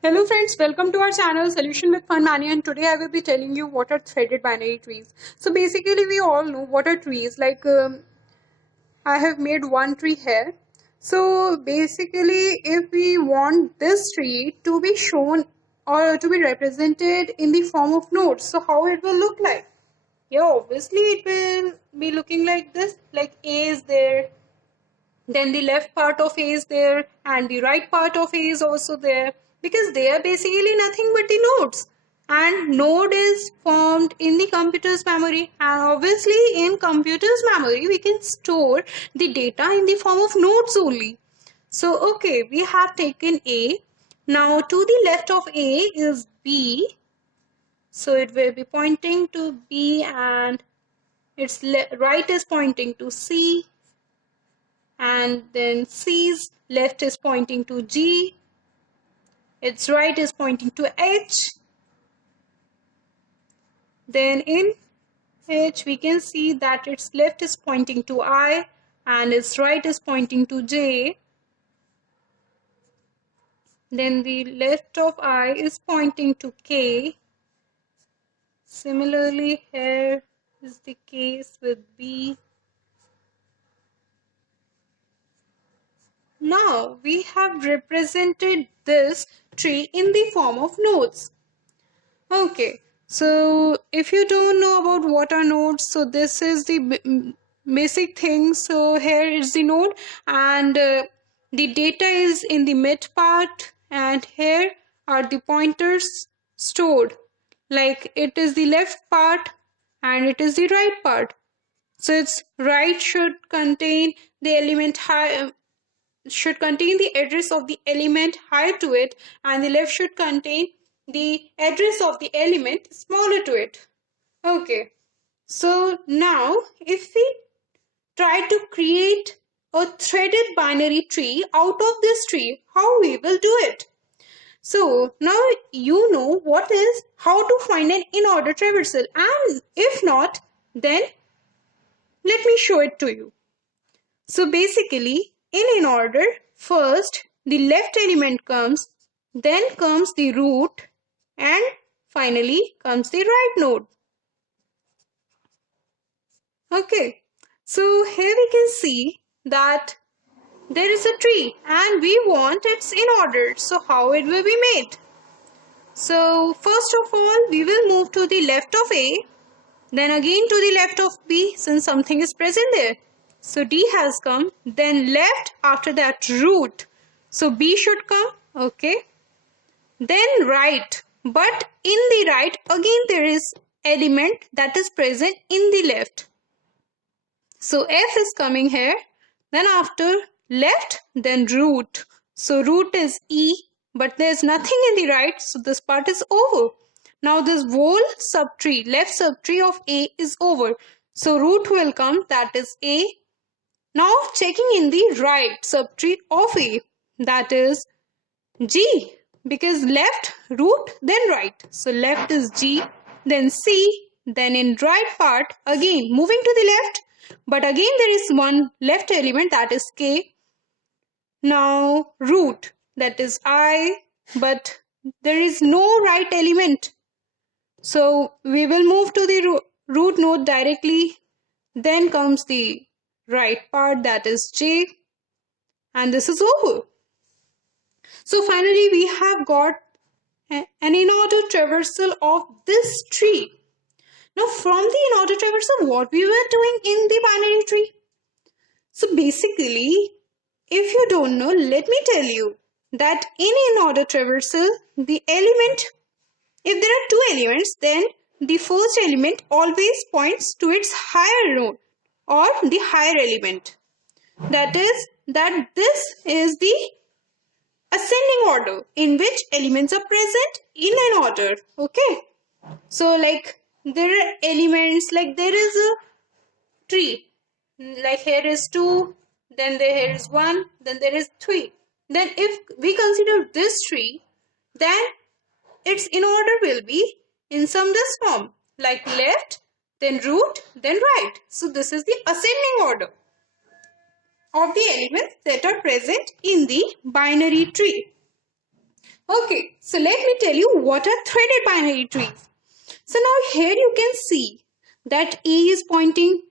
Hello friends, welcome to our channel Solution with Fun Mania, and today I will be telling you what are threaded binary trees. So basically we all know what are trees. I have made one tree here. So basically if we want this tree to be shown or to be represented in the form of nodes, so how it will look like? Yeah, obviously it will be looking like this, like A is there, then the left part of A is there and the right part of A is also there, because they are basically nothing but the nodes, and node is formed in the computer's memory, and obviously in computer's memory we can store the data in the form of nodes only. So okay, we have taken A. Now to the left of A is B, so it will be pointing to B, and its right is pointing to C, and then C's left is pointing to G, its right is pointing to H. Then in H we can see that its left is pointing to I and its right is pointing to J. Then the left of I is pointing to K. Similarly, here is the case with B. Now we have represented this tree in the form of nodes. Okay, so if you don't know about what are nodes, so this is the basic thing. So here is the node, and the data is in the mid part, and here are the pointers stored. Like it is the left part and it is the right part. So its right should contain the element high, should contain the address of the element higher to it, and the left should contain the address of the element smaller to it. Okay, so now if we try to create a threaded binary tree out of this tree, how we will do it? So now you know what is how to find an in-order traversal, and if not, then let me show it to you. So basically, in order, first the left element comes, then comes the root, and finally comes the right node. Okay, so here we can see that there is a tree and we want its in order. So how it will be made? So first of all, we will move to the left of A, then again to the left of B, since something is present there. So D has come, then left, after that root. So B should come, okay. Then right, but in the right, again there is element that is present in the left. So F is coming here, then after left, then root. So root is E, but there is nothing in the right, so this part is over. Now this whole subtree, left subtree of A is over. So root will come, that is A. Now checking in the right subtree of A, that is G, because left, root, then right. So left is G, then C, then in right part, again moving to the left, but again there is one left element, that is K. Now root, that is I, but there is no right element. So we will move to the root node directly. Then comes the right part, that is J, and this is over. So finally we have got an in-order traversal of this tree. Now from the in-order traversal, what we were doing in the binary tree? So basically, if you don't know, let me tell you that in in-order traversal, the element, if there are two elements, then the first element always points to its higher node or the higher element. That is, that this is the ascending order in which elements are present in an order. Okay, so like there are elements, like there is a tree, like here is 2, then there is 1, then there is 3. Then if we consider this tree, then its in order will be in some this form, like left, then root, then right. So this is the ascending order of the elements that are present in the binary tree. Okay, so let me tell you what are threaded binary trees. So now here you can see that A is pointing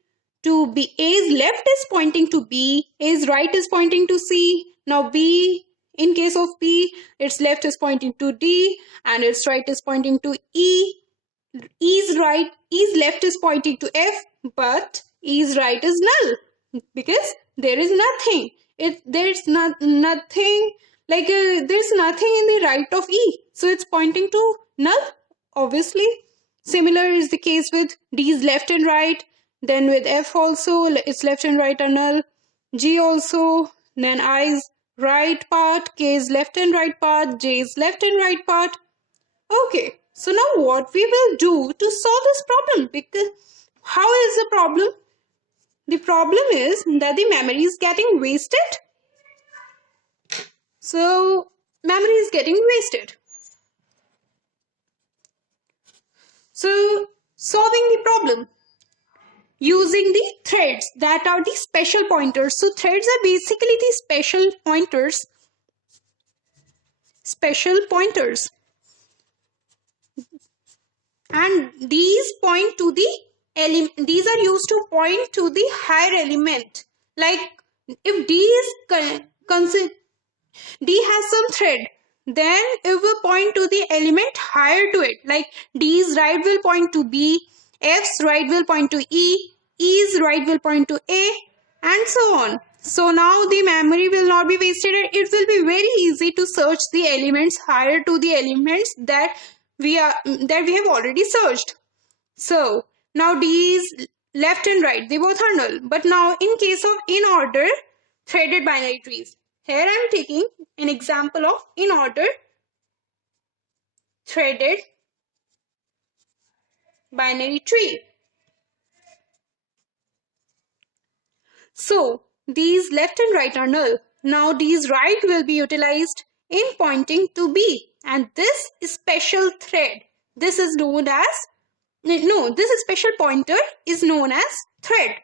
to B. A's left is pointing to B. A's right is pointing to C. Now B, in case of B, its left is pointing to D and its right is pointing to E. E's left is pointing to F, but E's right is null because there is nothing. There's nothing like there's nothing in the right of E, so it's pointing to null. Obviously, similar is the case with D's left and right. Then with F also, its left and right are null. G also. Then I's right part, K's left and right part, J's left and right part. Okay, so now what we will do to solve this problem? Because how is the problem? The problem is that the memory is getting wasted. So memory is getting wasted. So solving the problem using the threads that are the special pointers. So threads are basically the special pointers. And these point to the these are used to point to the higher element. Like if D has some thread, then it will point to the element higher to it. Like D's right will point to B, F's right will point to E, E's right will point to A, and so on. So now the memory will not be wasted and it will be very easy to search the elements higher to the elements that we have already searched. So now D's left and right, they both are null. But now in case of in-order threaded binary trees, here I am taking an example of in-order threaded binary tree. So these left and right are null. Now these right will be utilized in pointing to B, and this special thread, this is known as, no, this special pointer is known as thread.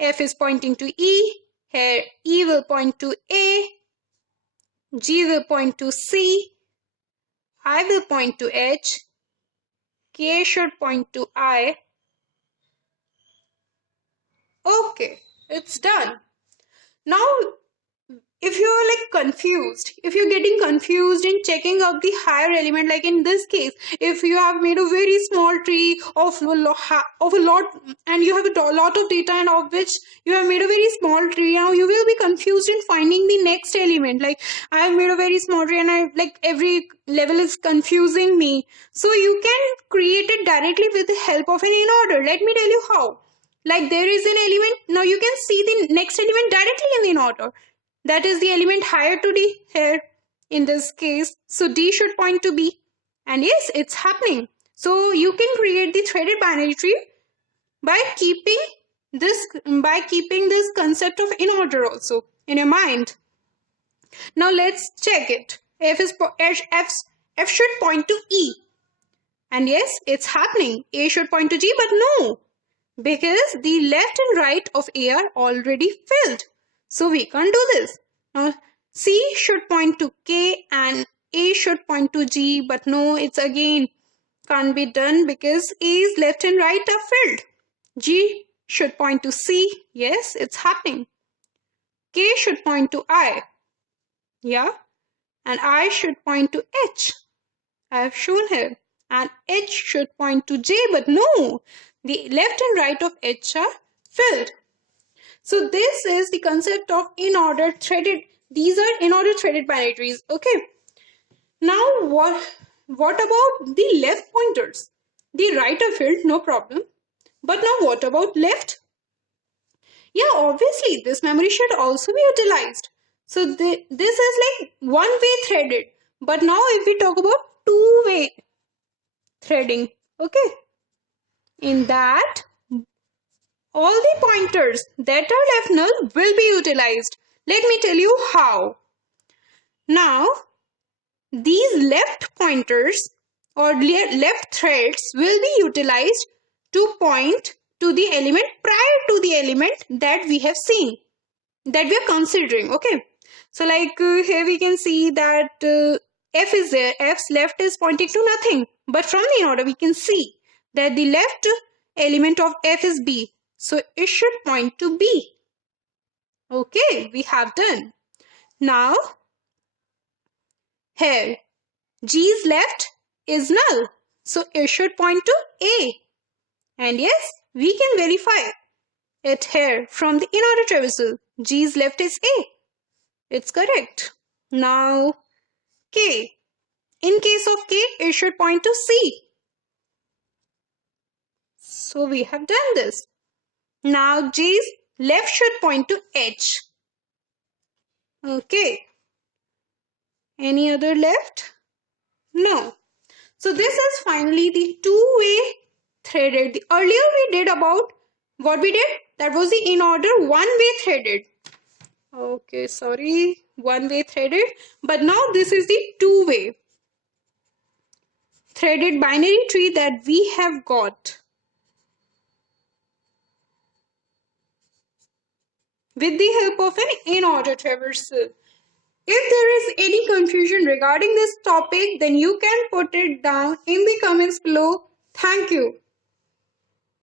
F is pointing to E, here E will point to A, G will point to C, I will point to H, K should point to I. Okay, it's done. Now, if you're like confused, if you're getting confused in checking up the higher element, like in this case, if you have made a very small tree of a lot and you have a lot of data and of which you have made a very small tree, now you will be confused in finding the next element. Like I have made a very small tree and I like every level is confusing me. So you can create it directly with the help of an in-order. Let me tell you how. Like there is an element, now you can see the next element directly in the in-order. That is the element higher to D here in this case. So D should point to B. And yes, it's happening. So you can create the threaded binary tree by keeping this concept of in order also in your mind. Now let's check it. F should point to E. And yes, it's happening. A should point to G, but no. Because the left and right of A are already filled. So we can't do this. Now C should point to K and A should point to G, but no, it's again can't be done because A's left and right are filled. G should point to C. Yes, it's happening. K should point to I. Yeah. And I should point to H. I have shown here. And H should point to J, but no. The left and right of H are filled. So this is the concept of in-order threaded. These are in-order threaded binary trees. Okay. Now what about the left pointers? The right are filled, no problem. But now what about left? Yeah, obviously this memory should also be utilized. So this is like one-way threaded. But now if we talk about two-way threading, okay, in that all the pointers that are left null will be utilized. Let me tell you how. Now, these left pointers or left threads will be utilized to point to the element prior to the element that we have seen, that we are considering. Okay. So like here we can see that F is there, F's left is pointing to nothing. But from the in-order, we can see that the left element of F is B. So it should point to B. Okay, we have done. Now, here, G's left is null. So it should point to A. And yes, we can verify it here from the in-order traversal. G's left is A. It's correct. Now, K. In case of K, it should point to C. So we have done this. Now G's left should point to H. Okay. Any other left? No. So this is finally the two-way threaded. Earlier we did about what we did. That was the in order one-way threaded. Okay, sorry, one-way threaded. But now this is the two-way threaded binary tree that we have got. With the help of an in-order traversal. If there is any confusion regarding this topic, then you can put it down in the comments below. Thank you.